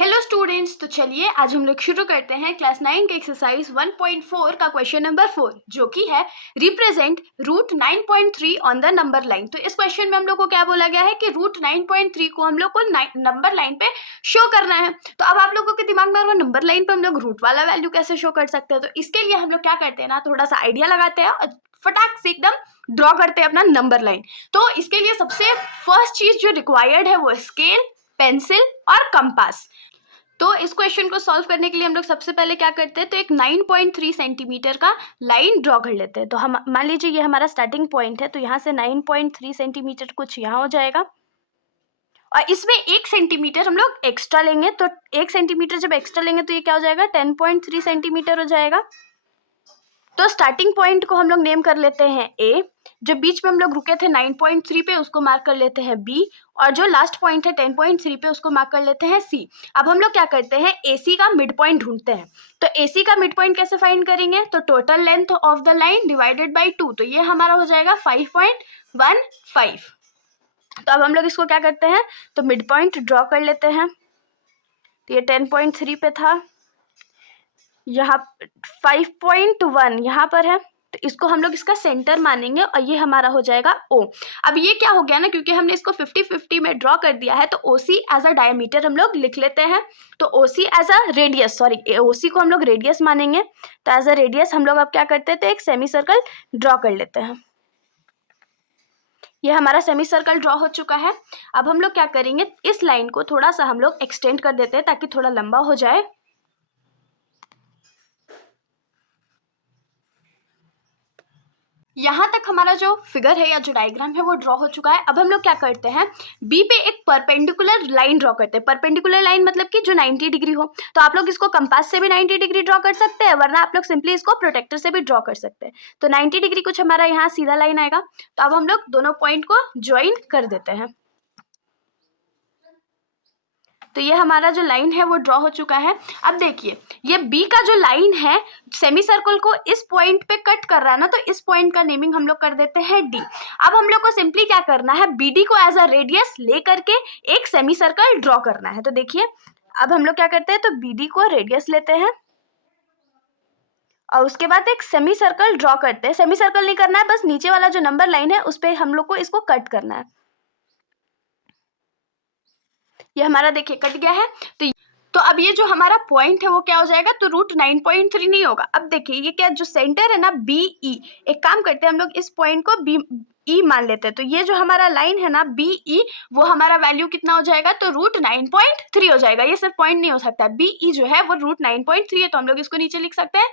Hello students, तो चलिए आज हम लोग शुरू करते हैं क्लास 9 के एक्सरसाइज 1.4 का क्वेश्चन नंबर 4, जो कि है represent root 9.3 on the number line. तो इस क्वेश्चन में हम लोग को क्या बोला गया है कि रूट 9.3 को हम लोग को नंबर लाइन पे शो करना है। तो अब आप लोगों के दिमाग में नंबर लाइन पे हम लोग रूट वाला वैल्यू कैसे शो कर सकते हैं, तो इसके लिए हम लोग क्या करते हैं ना, थोड़ा सा आइडिया लगाते हैं और फटाक से एकदम ड्रॉ करते हैं अपना नंबर लाइन। तो इसके लिए सबसे फर्स्ट चीज जो रिक्वायर्ड है वो स्केल, पेंसिल और कंपास। तो इस क्वेश्चन को सॉल्व करने के लिए हम लोग सबसे पहले क्या करते हैं, तो एक 9.3 सेंटीमीटर का लाइन ड्रॉ कर लेते हैं। तो हम मान लीजिए ये हमारा स्टार्टिंग पॉइंट है, तो यहाँ से 9.3 सेंटीमीटर कुछ यहाँ हो जाएगा और इसमें 1 सेंटीमीटर हम लोग एक्स्ट्रा लेंगे। तो 1 सेंटीमीटर जब एक्स्ट्रा लेंगे तो ये क्या हो जाएगा, 10.3 सेंटीमीटर हो जाएगा। तो स्टार्टिंग पॉइंट को हम लोग नेम कर लेते हैं ए, जो बीच में हम लोग रुके थे 9.3 पे उसको मार्क कर लेते हैं बी, और जो लास्ट पॉइंट है 10.3 पे उसको मार्क कर लेते हैं सी। अब हम लोग क्या करते हैं, AC का मिड पॉइंट ढूंढते हैं। तो AC का मिड पॉइंट कैसे फाइंड करेंगे, तो total length of the line divided by 2, तो ये हमारा हो जाएगा 5.15। तो अब हम लोग इसको क्या करते हैं, तो मिड पॉइंट ड्रॉ कर लेते हैं। तो ये 10.3 पे था, यहाँ 5.1 यहाँ पर है, तो इसको हम लोग इसका सेंटर मानेंगे और ये हमारा हो जाएगा O। अब ये क्या हो गया ना, क्योंकि हमने इसको 50-50 में ड्रॉ कर दिया है, तो OC एज अ डायमीटर हम लोग लिख लेते हैं। तो OC as a radius, OC को हम लोग रेडियस मानेंगे। तो एज अ रेडियस हम लोग अब क्या करते हैं, तो एक सेमी सर्कल ड्रॉ कर लेते हैं। ये हमारा सेमी सर्कल ड्रॉ हो चुका है। अब हम लोग क्या करेंगे, इस लाइन को थोड़ा सा हम लोग एक्सटेंड कर देते हैं ताकि थोड़ा लंबा हो जाए। यहाँ तक हमारा जो फिगर है या जो डायग्राम है वो ड्रॉ हो चुका है। अब हम लोग क्या करते हैं, बी पे एक परपेंडिकुलर लाइन ड्रॉ करते हैं। परपेंडिकुलर लाइन मतलब कि जो 90 डिग्री हो। तो आप लोग इसको कंपास से भी 90 डिग्री ड्रॉ कर सकते हैं, वरना आप लोग सिंपली इसको प्रोटेक्टर से भी ड्रॉ कर सकते हैं। तो 90 डिग्री कुछ हमारा यहाँ सीधा लाइन आएगा। तो अब हम लोग दोनों पॉइंट को ज्वाइन कर देते हैं। तो ये हमारा जो लाइन है वो ड्रॉ हो चुका है। अब देखिए, ये बी का जो लाइन है सेमी सर्कल को इस पॉइंट पे कट कर रहा है ना, तो इस पॉइंट का नेमिंग हम लोग कर देते हैं डी। अब हम लोग को सिंपली क्या करना है, BD को एज अ रेडियस ले करके एक सेमी सर्कल ड्रॉ करना है। तो देखिए, अब हम लोग क्या करते हैं, तो BD को रेडियस लेते हैं और उसके बाद एक सेमी सर्कल ड्रॉ करते हैं। सेमी सर्कल नहीं करना है, बस नीचे वाला जो नंबर लाइन है उस पर हम लोग को इसको कट करना है। ये हमारा देखिए कट गया है। तो अब ये जो हमारा पॉइंट है वो क्या हो जाएगा, तो रूट 9.3 नहीं होगा। अब देखिए ये क्या, जो सेंटर है ना BE, एक काम करते हैं हम लोग इस पॉइंट को BE मान लेते हैं। तो ये जो हमारा लाइन है ना BE, वो हमारा वैल्यू कितना हो जाएगा, तो रूट 9.3 हो जाएगा। ये सिर्फ पॉइंट नहीं हो सकता, BE जो है वो रूट 9.3 है। तो हम लोग इसको नीचे लिख सकते हैं,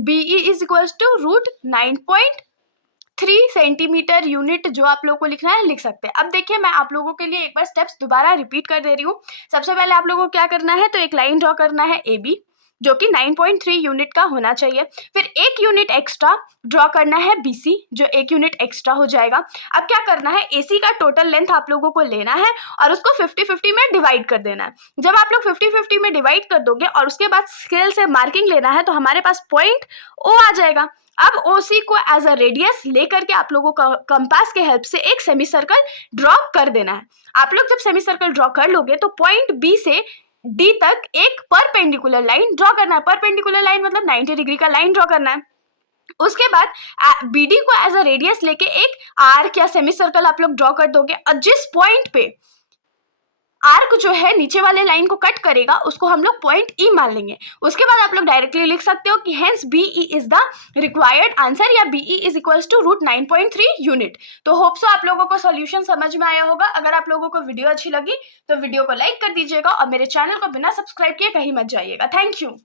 BE is equal to root 9.3 centimetre unit. जो आप लोगों को लिखना है लिख सकते हैं। अब देखिए, मैं आप लोगों के लिए एक बार स्टेप्स दोबारा रिपीट कर दे रही हूँ। सबसे पहले आप लोगों को क्या करना है, तो एक लाइन ड्रॉ करना है AB, जो कि 9.3 यूनिट का होना चाहिए। फिर 1 यूनिट एक्स्ट्रा ड्रॉ करना है BC, जो 1 यूनिट एक्स्ट्रा हो जाएगा। अब क्या करना है, AC का टोटल लेंथ आप लोगों को लेना है और उसको 50-50 में डिवाइड कर देना है। जब आप लोग 50-50 में डिवाइड कर दोगे और उसके बाद स्केल से मार्किंग लेना है, तो हमारे पास पॉइंट O आ जाएगा। अब OC को एज अ रेडियस लेकर के आप लोगों को कंपास के हेल्प से एक सेमी सर्कल ड्रॉ कर देना है। आप लोग जब सेमी सर्कल ड्रॉ कर लोगे तो पॉइंट B से D तक एक परपेंडिकुलर लाइन ड्रॉ करना है। परपेंडिकुलर लाइन मतलब 90 डिग्री का लाइन ड्रॉ करना है। उसके बाद BD को एज अ रेडियस लेके एक आर्क या सेमी सर्कल आप लोग ड्रॉ कर दोगे, और जिस पॉइंट पे आर्क जो है नीचे वाले लाइन को कट करेगा उसको हम लोग पॉइंट E मान लेंगे। उसके बाद आप लोग डायरेक्टली लिख सकते हो कि hence BE is the required answer, या BE is equals to root 9.3 unit. तो होप सो आप लोगों को सॉल्यूशन समझ में आया होगा। अगर आप लोगों को वीडियो अच्छी लगी तो वीडियो को लाइक कर दीजिएगा और मेरे चैनल को बिना सब्सक्राइब किए कहीं मत जाइएगा। Thank you.